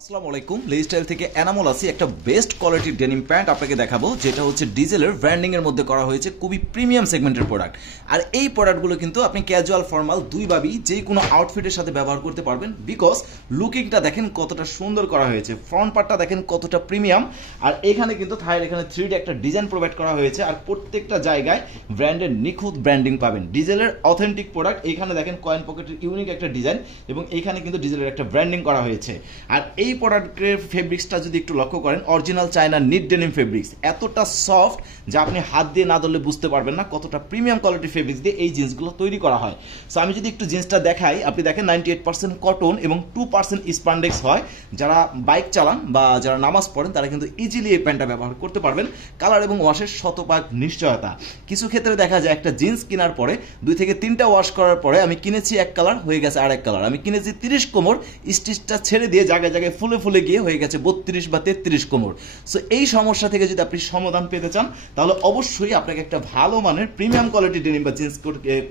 আসসালামু আলাইকুম, লেইস্টাইল থেকে এনামল আছি। একটা বেস্ট কোয়ালিটির ডেনিম প্যান্ট আপনাকে দেখাবো, যেটা হচ্ছে ডিজেলের ব্র্যান্ডিং এর মধ্যে করা হয়েছে, খুবই প্রিমিয়াম সেগমেন্টের প্রোডাক্ট। আর এই প্রোডাক্টগুলো কিন্তু আপনি ক্যাজুয়াল ফর্মাল দুইভাবেই যে কোনো আউটফিটের সাথে ব্যবহার করতে পারবেন, বিকজ লুকিংটা দেখেন কতটা সুন্দর করা হয়েছে, ফ্রন্ট পার্টটা দেখেন কতটা প্রিমিয়াম। আর এখানে কিন্তু থাইয়ের এখানে 3D একটা ডিজাইন প্রোভাইড করা হয়েছে, আর প্রত্যেকটা জায়গায় ব্র্যান্ডের নিখুঁত ব্র্যান্ডিং পাবেন। ডিজেলের অথেন্টিক প্রোডাক্ট, এখানে দেখেন কয়েন পকেটের ইউনিক একটা ডিজাইন, এবং এখানে কিন্তু ডিজেলের একটা ব্র্যান্ডিং করা হয়েছে। আর এই প্রোডাক্টের ফেব্রিক্সটা যদি একটু লক্ষ্য করেন, original China NEET denim fabrics, এতটা সফট যা আপনি হাত দিয়ে না ধরলে বুঝতে পারবেন না কতটা প্রিমিয়াম কোয়ালিটির ফেব্রিক্স দিয়ে এই জিন্সগুলো তৈরি করা হয়। সো আমি যদি একটু জিন্সটা দেখাই, আপনি দেখেন 98% কটন এবং 2% স্পান্ডেক্স হয়। যারা বাইক চালান বা যারা নামাজ পড়েন তারা কিন্তু ইজিলি এই প্যান্টটা ব্যবহার করতে পারবেন। কালার এবং ওয়াশের শতভাগ নিশ্চয়তা। কিছু ক্ষেত্রে দেখা যায় একটা জিন্স কেনার পরে 2 থেকে 3টা ওয়াশ করার পরে আমি কিনেছি এক কালার, হয়ে গেছে আরেক কালার। আমি কিনেছি 30 কোমর, স্টিচটা ছেড়ে দিয়ে জায়গায় জায়গায় ফুলে ফুলে গিয়ে হয়ে গেছে 32 বা 33 কোমর। সো এই সমস্যা থেকে যদি আপনি সমাধান পেতে চান, তাহলে অবশ্যই আপনাকে একটা ভালো মানের প্রিমিয়াম কোয়ালিটি ডেনিম বা জিন্স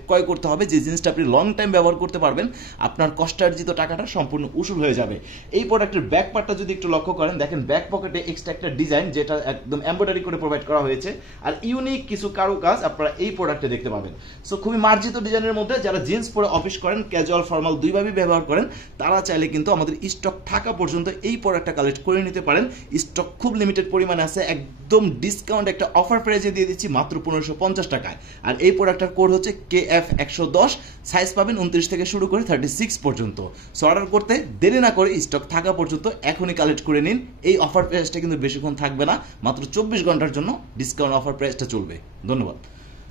ক্রয় করতে হবে, যে জিন্সটা আপনি লং টাইম ব্যবহার করতে পারবেন। আপনার কষ্টার্জিত টাকাটা সম্পূর্ণ উসুল হয়ে যাবে। এই প্রোডাক্টের ব্যাক পার্টটা যদি একটু লক্ষ্য করেন, দেখেন ব্যাক পকেটে এক্সট্রা একটা ডিজাইন, যেটা একদম এমব্রয়ডারি করে প্রোভাইড করা হয়েছে, আর ইউনিক কিছু কারুকাজ আপনারা এই প্রোডাক্টে দেখতে পাবেন। সো খুবই মার্জিত ডিজাইনের মধ্যে যারা জিন্স পরে অফিস করেন, ক্যাজুয়াল ফর্মাল দুইভাবেই ব্যবহার করেন, তারা চাইলে কিন্তু আমাদের স্টক থাকা পর্যন্ত এই প্রোডাক্টটা কালেক্ট করে নিতে পারেন। স্টক খুব লিমিটেড পরিমাণে আছে, একদম ডিসকাউন্ট একটা অফার প্রাইসে দিয়ে দিচ্ছি মাত্র 1550 টাকায়। আর এই প্রোডাক্টটার কোড হচ্ছে KF110, সাইজ পাবেন 29 থেকে শুরু করে 36 পর্যন্ত। সো অর্ডার করতে দেরি না করে স্টক থাকা পর্যন্ত এখনই কালেক্ট করে নিন। এই অফার প্রাইসটা কিন্তু বেশিক্ষণ থাকবে না, মাত্র 24 ঘন্টার জন্য ডিসকাউন্ট অফার প্রাইসটা চলবে। ধন্যবাদ।